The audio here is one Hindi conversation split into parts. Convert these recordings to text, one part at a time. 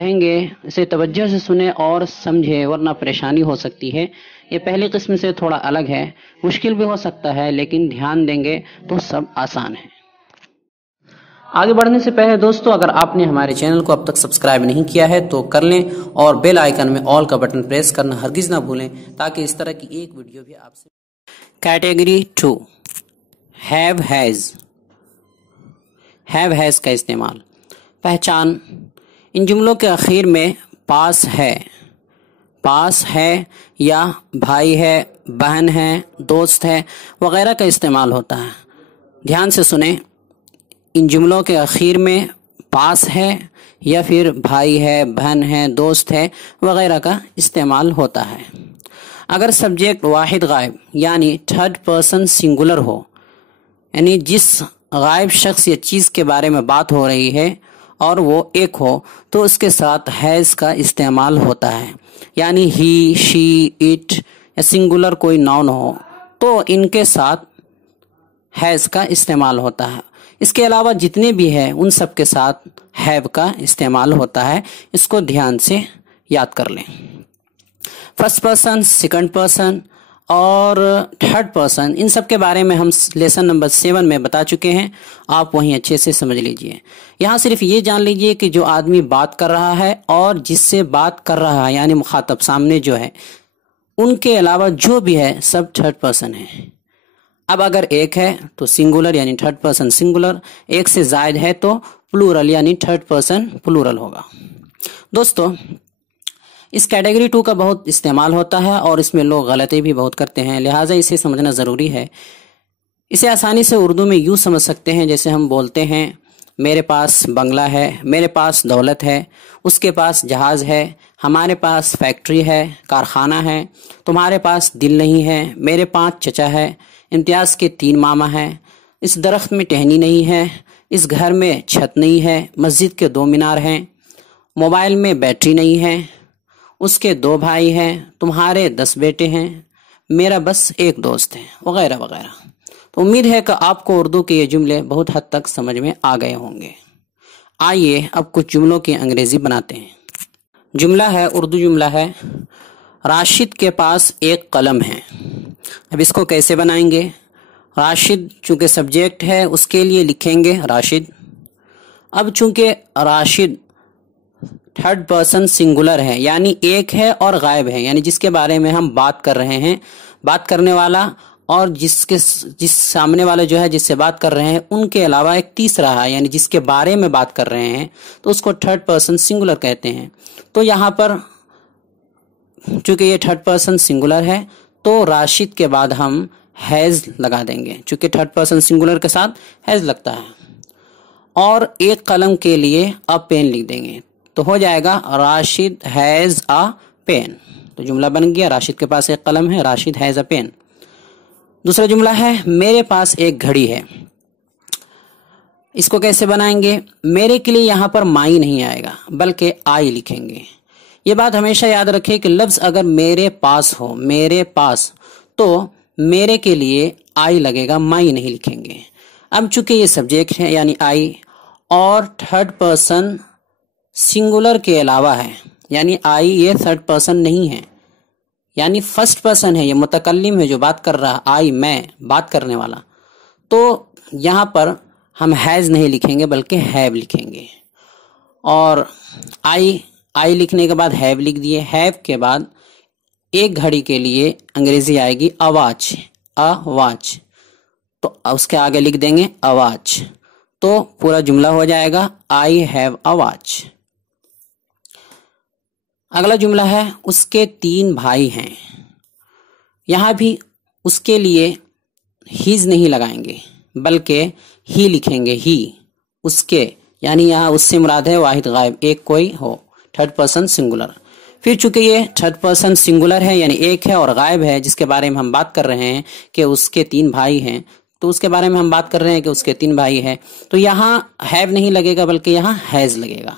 कहेंगे इसे तवज्जो से सुने और समझे वरना परेशानी हो सकती है। ये पहली किस्म से थोड़ा अलग है, मुश्किल भी हो सकता है लेकिन ध्यान देंगे तो सब आसान है। आगे बढ़ने से पहले दोस्तों, अगर आपने हमारे चैनल को अब तक सब्सक्राइब नहीं किया है तो कर लें और बेल आइकन में ऑल का बटन प्रेस करना हरगिज ना भूलें ताकि इस तरह की एक वीडियो भी आपसे। कैटेगरी 2, हैव हैज़ का इस्तेमाल। पहचान, इन जुमलों के आखिर में पास है या भाई है, बहन है, दोस्त है वगैरह का इस्तेमाल होता है। ध्यान से सुने, इन जुमलों के आखिर में पास है या फिर भाई है, बहन है, दोस्त है वगैरह का इस्तेमाल होता है। अगर सब्जेक्ट वाहिद गायब यानी थर्ड पर्सन सिंगुलर हो, यानी जिस गायब शख्स या चीज़ के बारे में बात हो रही है और वो एक हो, तो उसके साथ हैज़ का इस्तेमाल होता है। यानी ही, शी, इट या सिंगुलर कोई नाउन हो तो इनके साथ हैज़ का इस्तेमाल होता है। इसके अलावा जितने भी हैं उन सब के साथ हैव का इस्तेमाल होता है। इसको ध्यान से याद कर लें। फर्स्ट पर्सन, सेकंड पर्सन और थर्ड पर्सन, इन सब के बारे में हम लेसन नंबर 7 में बता चुके हैं, आप वहीं अच्छे से समझ लीजिए। यहाँ सिर्फ ये जान लीजिए कि जो आदमी बात कर रहा है और जिससे बात कर रहा है यानी मुखातब सामने जो है, उनके अलावा जो भी है सब थर्ड पर्सन है। अब अगर एक है तो सिंगुलर यानी थर्ड पर्सन सिंगुलर, एक से जायद है तो प्लूरल यानी थर्ड पर्सन प्लूरल होगा। दोस्तों, इस कैटेगरी 2 का बहुत इस्तेमाल होता है और इसमें लोग गलती भी बहुत करते हैं, लिहाजा इसे समझना ज़रूरी है। इसे आसानी से उर्दू में यूँ समझ सकते हैं जैसे हम बोलते हैं मेरे पास बंगला है, मेरे पास दौलत है, उसके पास जहाज़ है, हमारे पास फैक्ट्री है, कारखाना है, तुम्हारे पास दिल नहीं है, मेरे 5 चचा है, इम्तियाज़ के 3 मामा हैं, इस दरख्त में टहनी नहीं है, इस घर में छत नहीं है, मस्जिद के 2 मीनार हैं, मोबाइल में बैटरी नहीं है, उसके 2 भाई हैं, तुम्हारे 10 बेटे हैं, मेरा बस एक दोस्त है वगैरह वगैरह। तो उम्मीद है कि आपको उर्दू के ये जुमले बहुत हद तक समझ में आ गए होंगे। आइए अब कुछ जुमलों की अंग्रेज़ी बनाते हैं। जुमला है, उर्दू जुमला है, राशिद के पास एक कलम है। अब इसको कैसे बनाएंगे? राशिद चूँकि सब्जेक्ट है उसके लिए लिखेंगे राशिद। अब चूँकि राशिद थर्ड पर्सन सिंगुलर है यानी एक है और गायब है, यानी जिसके बारे में हम बात कर रहे हैं, बात करने वाला और जिस सामने वाले जो है जिससे बात कर रहे हैं उनके अलावा एक तीसरा है यानी जिसके बारे में बात कर रहे हैं, तो उसको थर्ड पर्सन सिंगुलर कहते हैं। तो यहाँ पर चूंकि ये थर्ड पर्सन सिंगुलर है तो राशिद के बाद हम हैज़ लगा देंगे, चूंकि थर्ड पर्सन सिंगुलर के साथ हैज़ लगता है। और एक कलम के लिए अ पेन लिख देंगे तो हो जाएगा राशिद हैज़ अ पेन। तो जुमला बन गया, राशिद के पास एक कलम है, राशिद हैज़ अ पेन। दूसरा जुमला है, मेरे पास एक घड़ी है। इसको कैसे बनाएंगे? मेरे के लिए यहाँ पर माई नहीं आएगा बल्कि आई लिखेंगे। ये बात हमेशा याद रखें कि लफ्ज़ अगर मेरे पास हो, मेरे पास, तो मेरे के लिए आई लगेगा, माई नहीं लिखेंगे। अब चूंकि ये सब्जेक्ट है यानी आई और थर्ड पर्सन सिंगुलर के अलावा है यानी आई ये थर्ड पर्सन नहीं है, यानी फर्स्ट पर्सन है, ये मुतकल्लिम है जो बात कर रहा, आई मैं बात करने वाला, तो यहाँ पर हम हैज़ नहीं लिखेंगे बल्कि हैव लिखेंगे। और आई लिखने के बाद हैव लिख दिए। हैव के बाद एक घड़ी के लिए अंग्रेजी आएगी अवाच, अवाच, तो उसके आगे लिख देंगे अवाच, तो पूरा जुमला हो जाएगा आई हैव अ वॉच। अगला जुमला है, उसके 3 भाई हैं। यहाँ भी उसके लिए हीज नहीं लगाएंगे बल्कि ही लिखेंगे, ही, उसके, यानी यहाँ उससे मुराद है वाहिद गायब, एक कोई हो, थर्ड पर्सन सिंगुलर। फिर चूंकि ये थर्ड पर्सन सिंगुलर है यानी एक है और गायब है, जिसके बारे में हम बात कर रहे हैं कि उसके 3 भाई हैं, तो उसके बारे में हम बात कर रहे हैं कि उसके 3 भाई हैं, तो यहाँ हैव नहीं लगेगा बल्कि यहाँ हैज़ लगेगा।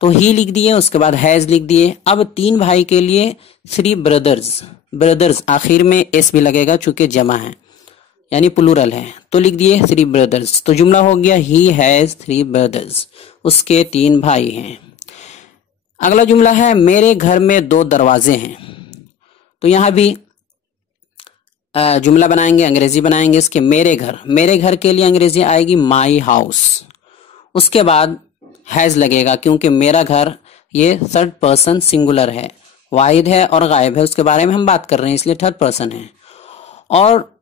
तो ही लिख दिए, उसके बाद हैज़ लिख दिए। अब 3 भाई के लिए 3 ब्रदर्स, ब्रदर्स आखिर में एस भी लगेगा चूंकि जमा है यानी प्लूरल है, तो लिख दिए 3 ब्रदर्स। तो जुमला हो गया ही हैज़ 3 ब्रदर्स, उसके 3 भाई हैं। अगला जुमला है मेरे घर में 2 दरवाजे हैं। तो यहाँ भी जुमला बनाएंगे, अंग्रेजी बनाएंगे इसके। मेरे घर के लिए अंग्रेजी आएगी माई हाउस। उसके बाद हैज लगेगा क्योंकि मेरा घर ये थर्ड पर्सन सिंगुलर है, वाहिद है और गायब है, उसके बारे में हम बात कर रहे हैं इसलिए थर्ड पर्सन है। और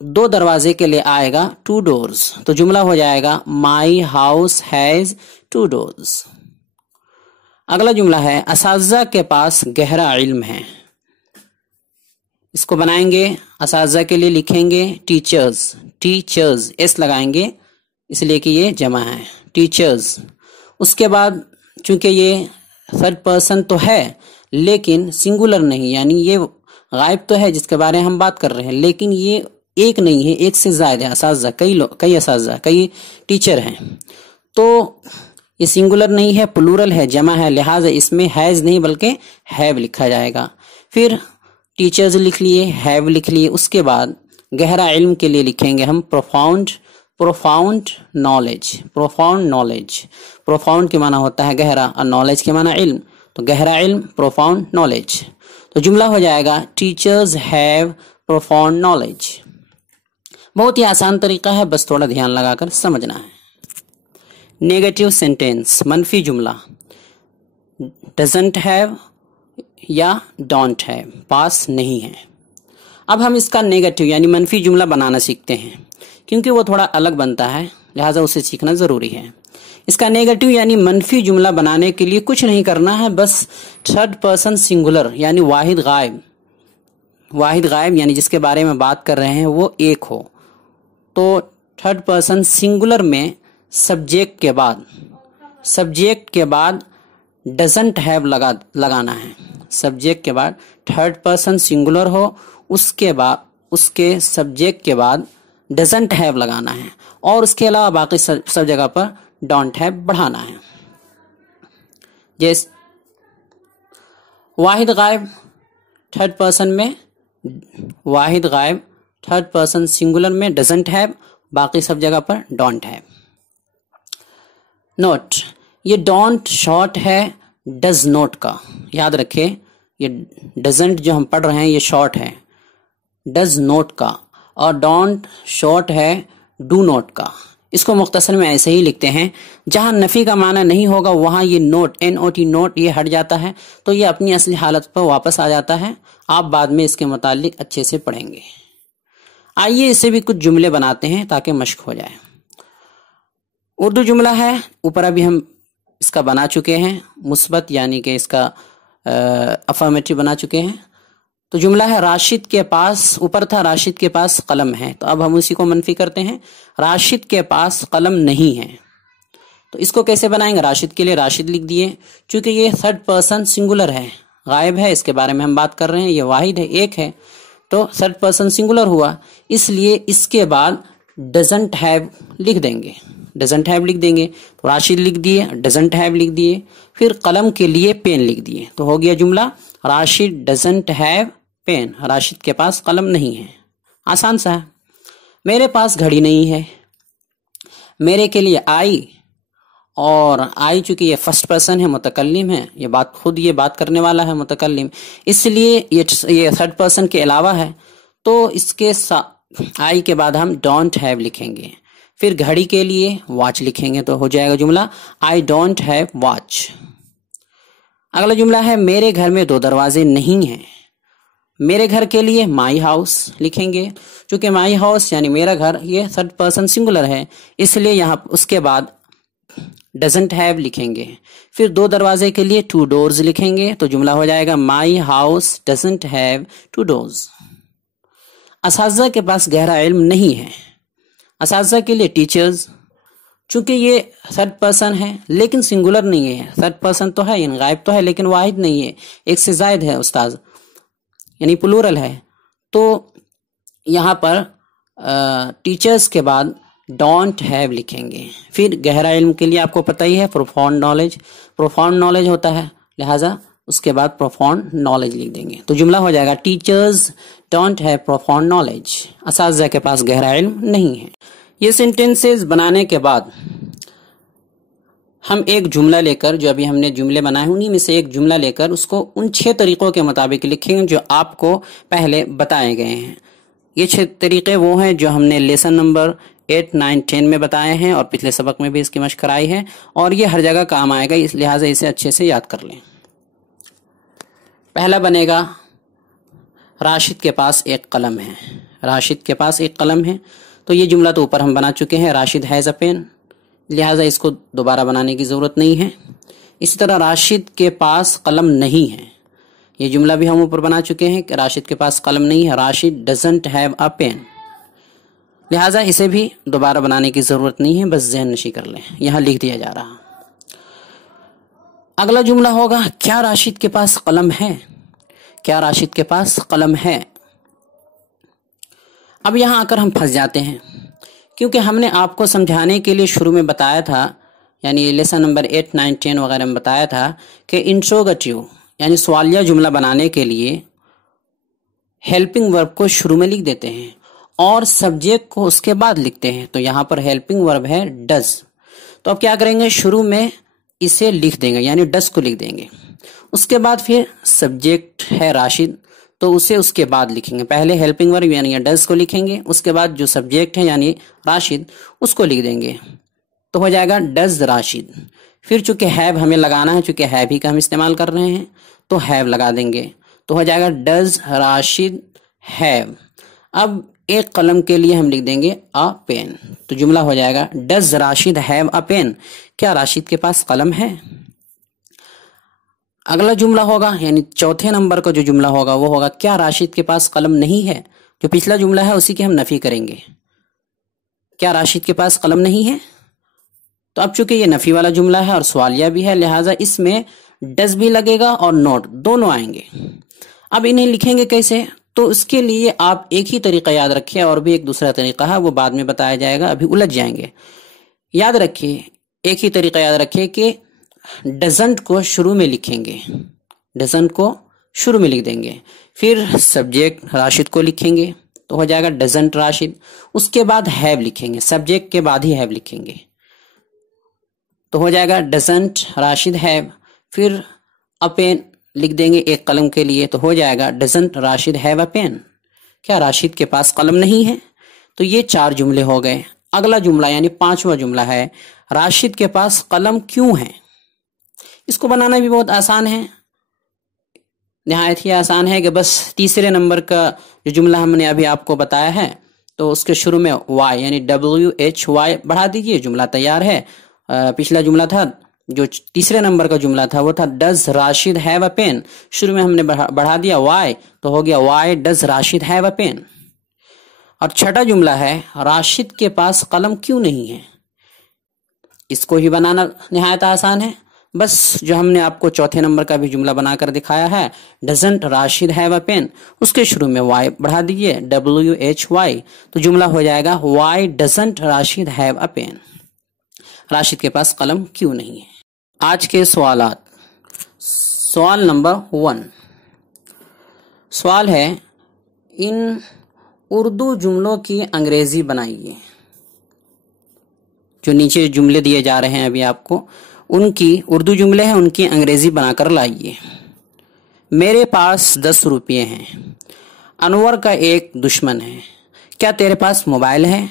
2 दरवाजे के लिए आएगा 2 डोर्स। तो जुमला हो जाएगा माई हाउस हैज 2 डोर्स। अगला जुमला है असातिज़ा के पास गहरा इल्म है। इसको बनाएंगे, असातिज़ा के लिए लिखेंगे टीचर्स एस लगाएंगे इसलिए कि ये जमा है, टीचर्स। उसके बाद चूंकि ये थर्ड पर्सन तो है लेकिन सिंगुलर नहीं, यानी ये गायब तो है जिसके बारे में हम बात कर रहे हैं, लेकिन ये एक नहीं है, एक से ज्यादा है असातिज़ा, कई असातिज़ा, कई टीचर हैं। तो ये सिंगुलर नहीं है, प्लूरल है, जमा है, लिहाजा इसमें हैज नहीं बल्कि हैव लिखा जाएगा। फिर टीचर्स लिख लिए, हैव लिख लिए। उसके बाद गहरा इल्म के लिए लिखेंगे हम प्रोफाउंड नॉलेज। प्रोफाउंड के माना होता है गहरा और नॉलेज के माना इल्म, तो गहरा इल्म प्रोफाउंड नॉलेज। तो जुमला हो जाएगा टीचर्स हैव प्रोफाउंड नॉलेज। बहुत ही आसान तरीका है, बस थोड़ा ध्यान लगाकर समझना है। नेगेटिव सेंटेंस, मनफी जुमला, डजंट हैव या डोंट हैव, पास नहीं है। अब हम इसका नेगेटिव यानी मनफी जुमला बनाना सीखते हैं क्योंकि वो थोड़ा अलग बनता है, लिहाजा उसे सीखना जरूरी है। इसका नेगेटिव यानी मनफी जुमला बनाने के लिए कुछ नहीं करना है, बस थर्ड पर्सन सिंगुलर यानी वाहिद गायब यानी जिसके बारे में बात कर रहे हैं वो एक हो। तो थर्ड पर्सन सिंगुलर में सब्जेक्ट के बाद डजंट हैव लगाना है। सब्जेक्ट के बाद थर्ड पर्सन सिंगुलर हो, उसके सब्जेक्ट के बाद डजंट हैव लगाना है और उसके अलावा बाकी सब जगह पर डोंट हैव बढ़ाना है। जैसे वाहिद गायब थर्ड पर्सन सिंगुलर में डजंट हैव, बाकी सब जगह पर डोंट हैव। नोट, ये डोंट शॉर्ट है डज नोट का, याद रखें। ये डजंट जो हम पढ़ रहे हैं ये शॉर्ट है डज नोट का और डोंट शॉर्ट है डू नोट का। इसको मुख्तसर में ऐसे ही लिखते हैं, जहां नफी का माना नहीं होगा वहां ये नोट NOT नोट ये हट जाता है तो ये अपनी असली हालत पर वापस आ जाता है। आप बाद में इसके मुतालिक अच्छे से पढ़ेंगे। आइए इससे भी कुछ जुमले बनाते हैं ताकि मश्क हो जाए। उर्दू जुमला है, ऊपर अभी हम इसका बना चुके हैं, मुस्बत यानी कि इसका अफर्मेटिव बना चुके हैं। तो जुमला है राशिद के पास, ऊपर था राशिद के पास कलम है, तो अब हम उसी को मनफी करते हैं, राशिद के पास कलम नहीं है। तो इसको कैसे बनाएंगे, राशिद के लिए राशिद लिख दिए, चूंकि ये थर्ड पर्सन सिंगुलर है, गायब है, इसके बारे में हम बात कर रहे हैं, ये वाहिद है, एक है, तो थर्ड पर्सन सिंगुलर हुआ, इसलिए इसके बाद डजंट हैव लिख देंगे, डजंट हैव लिख देंगे। तो राशिद लिख दिए, डजंट हैव लिख दिए, फिर कलम के लिए पेन लिख दिए, तो हो गया जुमला Rashid doesn't have pen, Rashid के पास कलम नहीं है। आसान सा है। मेरे पास घड़ी नहीं है, मेरे के लिए आई, और आई चूंकि ये फर्स्ट पर्सन है, मुतकल्लिम है, ये बात करने वाला है मुतकल्लिम, इसलिए ये थर्ड पर्सन के अलावा है, तो इसके आई के बाद हम डोंट हैव लिखेंगे। फिर घड़ी के लिए वॉच लिखेंगे, तो हो जाएगा जुमला आई डोंट हैव वॉच। अगला जुमला है मेरे घर में 2 दरवाजे नहीं हैं। मेरे घर के लिए माई हाउस लिखेंगे, चूंकि माई हाउस यानी मेरा घर ये थर्ड पर्सन सिंगुलर है, इसलिए यहाँ उसके बाद डजंट हैव लिखेंगे। फिर 2 दरवाजे के लिए 2 डोर्स लिखेंगे, तो जुमला हो जाएगा my house doesn't have 2 doors. असातिज़ा के पास गहरा इल्म नहीं है, असातिज़ा के लिए टीचर्स, चूंकि ये थर्ड पर्सन है लेकिन सिंगुलर नहीं है, थर्ड पर्सन तो है यानी गायब तो है लेकिन वाहिद नहीं है, एक से जायद है उस्ताद यानी प्लूरल है, तो यहाँ पर टीचर्स के बाद डोंट हैव लिखेंगे। फिर गहरा इल्म के लिए आपको पता ही है प्रोफाउंड नॉलेज होता है, लिहाजा उसके बाद प्रोफाउंड नॉलेज लिख देंगे, तो जुमला हो जाएगा teachers don't have profound knowledge, असातिज़ा के पास गहरा इल्म नहीं है। ये सेंटेंसेस बनाने के बाद हम एक जुमला लेकर, जो अभी हमने जुमले बनाए उन्हीं में से एक जुमला लेकर उसको उन 6 तरीकों के मुताबिक लिखेंगे जो आपको पहले बताए गए हैं। ये 6 तरीके वो हैं जो हमने लेसन नंबर 8, 9, 10 में बताए हैं और पिछले सबक में भी इसकी मशक कराई है, और ये हर जगह काम आएगा, इस लिहाजा इसे अच्छे से याद कर लें। पहला बनेगा, राशिद के पास एक कलम है। राशिद के पास एक कलम है, तो ये जुमला तो ऊपर हम बना चुके हैं, राशिद हैज़ अ पेन, लिहाजा इसको दोबारा बनाने की ज़रूरत नहीं है। इसी तरह राशिद के पास कलम नहीं है, ये जुमला भी हम ऊपर बना चुके हैं कि राशिद के पास कलम नहीं है, Rashid doesn't have a pen, लिहाजा इसे भी दोबारा बनाने की ज़रूरत नहीं है, बस ज़हन नशी कर लें, यहाँ लिख दिया जा रहा। अगला जुमला होगा, क्या राशिद के पास कलम है? क्या राशिद के पास कलम है? अब यहाँ आकर हम फंस जाते हैं, क्योंकि हमने आपको समझाने के लिए शुरू में बताया था, यानी लेसन नंबर 8, 9, 10 वगैरह में बताया था कि इंट्रोगेटिव यानी सवालिया जुमला बनाने के लिए हेल्पिंग वर्ब को शुरू में लिख देते हैं और सब्जेक्ट को उसके बाद लिखते हैं। तो यहाँ पर हेल्पिंग वर्ब है डज, तो अब क्या करेंगे, शुरू में इसे लिख देंगे, यानी डज को लिख देंगे। उसके बाद फिर सब्जेक्ट है राशिद, तो उसे उसके बाद लिखेंगे। पहले हेल्पिंग वर्ब यानी डज को लिखेंगे, उसके बाद जो सब्जेक्ट है यानी राशिद उसको लिख देंगे, तो हो जाएगा डज राशिद। फिर चूंकि हैव हमें लगाना है, चूंकि हैव ही का हम इस्तेमाल कर रहे हैं, तो हैव लगा देंगे, तो हो जाएगा डज राशिद हैव। अब एक कलम के लिए हम लिख देंगे अ पेन, तो जुमला हो जाएगा does Rashid have a pen, क्या राशिद के पास कलम है? अगला जुमला होगा, यानी चौथे नंबर का जो जुमला होगा वो होगा, क्या राशिद के पास कलम नहीं है? जो पिछला जुमला है उसी की हम नफी करेंगे, क्या राशिद के पास कलम नहीं है? तो अब चूंकि ये नफी वाला जुमला है और सवालिया भी है, लिहाजा इसमें डज भी लगेगा और नॉट दोनों आएंगे। अब इन्हें लिखेंगे कैसे, तो उसके लिए आप एक ही तरीका याद रखिए, और भी एक दूसरा तरीका है वो बाद में बताया जाएगा, अभी उलझ जाएंगे। याद रखिए, एक ही तरीका याद रखिए कि डजंट को शुरू में लिखेंगे, डजंट को शुरू में लिख देंगे, फिर सब्जेक्ट राशिद को लिखेंगे, तो हो जाएगा डजंट राशिद। उसके बाद हैव लिखेंगे, सब्जेक्ट के बाद ही हैव लिखेंगे, तो हो जाएगा डजंट राशिद हैव। फिर अ पेन लिख देंगे एक कलम के लिए, तो हो जाएगा doesn't Rashid have a pen, क्या राशिद के पास कलम नहीं है? तो ये 4 जुमले हो गए। अगला जुमला यानी 5वां जुमला है, राशिद के पास कलम क्यों है? इसको बनाना भी बहुत आसान है, निहायत ही आसान है कि बस तीसरे नंबर का जो जुमला हमने अभी आपको बताया है, तो उसके शुरू में वाई यानी WHY बढ़ा दीजिए, जुमला तैयार है। पिछला जुमला था, जो तीसरे नंबर का जुमला था वो था does Rashid have a pen, शुरू में हमने बढ़ा दिया वाई, तो हो गया why does Rashid have a pen. और छठा जुमला है, राशिद के पास कलम क्यों नहीं है? इसको ही बनाना निहायत आसान है, बस जो हमने आपको चौथे नंबर का भी जुमला बनाकर दिखाया है, doesn't Rashid have a pen, उसके शुरू में वाई बढ़ा दीजिए WHY, तो जुमला हो जाएगा why doesn't Rashid have a pen, Rashid के पास कलम क्यों नहीं है। आज के सवालात। सवाल नंबर 1, सवाल है, इन उर्दू जुमलों की अंग्रेजी बनाइए। जो नीचे जुमले दिए जा रहे हैं अभी आपको, उनकी उर्दू जुमले हैं, उनकी अंग्रेजी बनाकर लाइए। मेरे पास 10 रुपये हैं, अनवर का एक दुश्मन है, क्या तेरे पास मोबाइल है?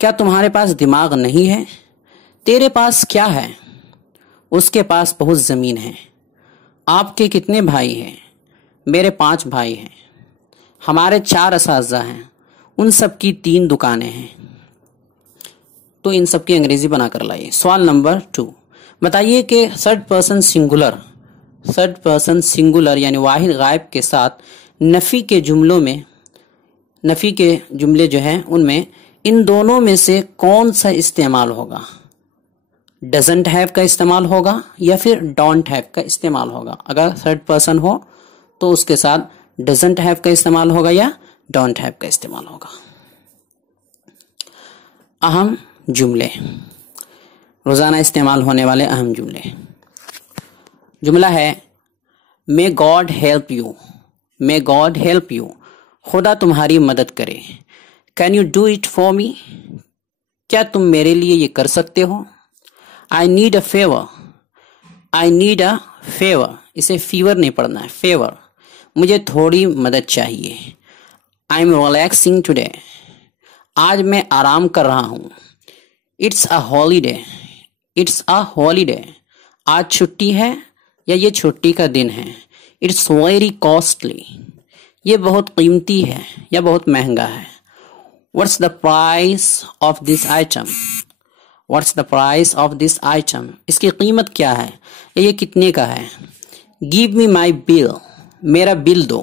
क्या तुम्हारे पास दिमाग नहीं है? तेरे पास क्या है? उसके पास बहुत ज़मीन है। आपके कितने भाई हैं? मेरे 5 भाई हैं। हमारे 4 असातिज़ा हैं, उन सब की 3 दुकानें हैं। तो इन सब की अंग्रेजी बनाकर लाइए। सवाल नंबर 2, बताइए कि थर्ड पर्सन सिंगुलर यानी वाहिद गायब के साथ नफी के जुमलों में, नफी के जुमले जो हैं उनमें इन दोनों में से कौन सा इस्तेमाल होगा? डजंट हैव का इस्तेमाल होगा या फिर डोंट हैव का इस्तेमाल होगा? अगर थर्ड पर्सन हो तो उसके साथ डजंट हैव का इस्तेमाल होगा या डोंट हैव का इस्तेमाल होगा। अहम जुमले, रोजाना इस्तेमाल होने वाले अहम जुमले। जुमला है, may God help you, may God help you, खुदा तुम्हारी मदद करे। Can you do it for me, क्या तुम मेरे लिए ये कर सकते हो? I need a favour, I need a favour, इसे फीवर नहीं पढ़ना है, फेवर, मुझे थोड़ी मदद चाहिए। आई एम रिलैक्सिंग टुडे, आज मैं आराम कर रहा हूँ। It's a holiday, it's a holiday, आज छुट्टी है या ये छुट्टी का दिन है। इट्स वेरी कॉस्टली, ये बहुत कीमती है या बहुत महंगा है। What's the price of this item, what's the price of this item, इसकी कीमत क्या है या ये कितने का है। गिव मी माई बिल, मेरा बिल दो।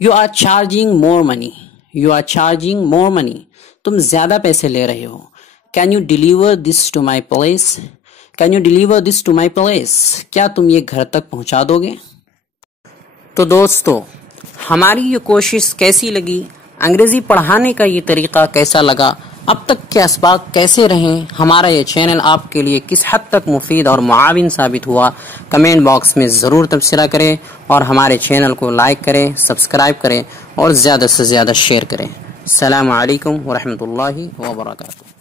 You are charging more money, you are charging more money, तुम ज्यादा पैसे ले रहे हो। Can you deliver this to my place, can you deliver this to my place, क्या तुम ये घर तक पहुंचा दोगे। तो दोस्तों, हमारी ये कोशिश कैसी लगी, अंग्रेजी पढ़ाने का ये तरीका कैसा लगा, अब तक के असबाब कैसे रहे, हमारा ये चैनल आपके लिए किस हद तक मुफीद और मुआविन साबित हुआ, कमेंट बॉक्स में ज़रूर तबसरा करें और हमारे चैनल को लाइक करें, सब्सक्राइब करें और ज़्यादा से ज़्यादा शेयर करें। अस्सलामु अलैकुम व रहमतुल्लाहि व बरकातुहू।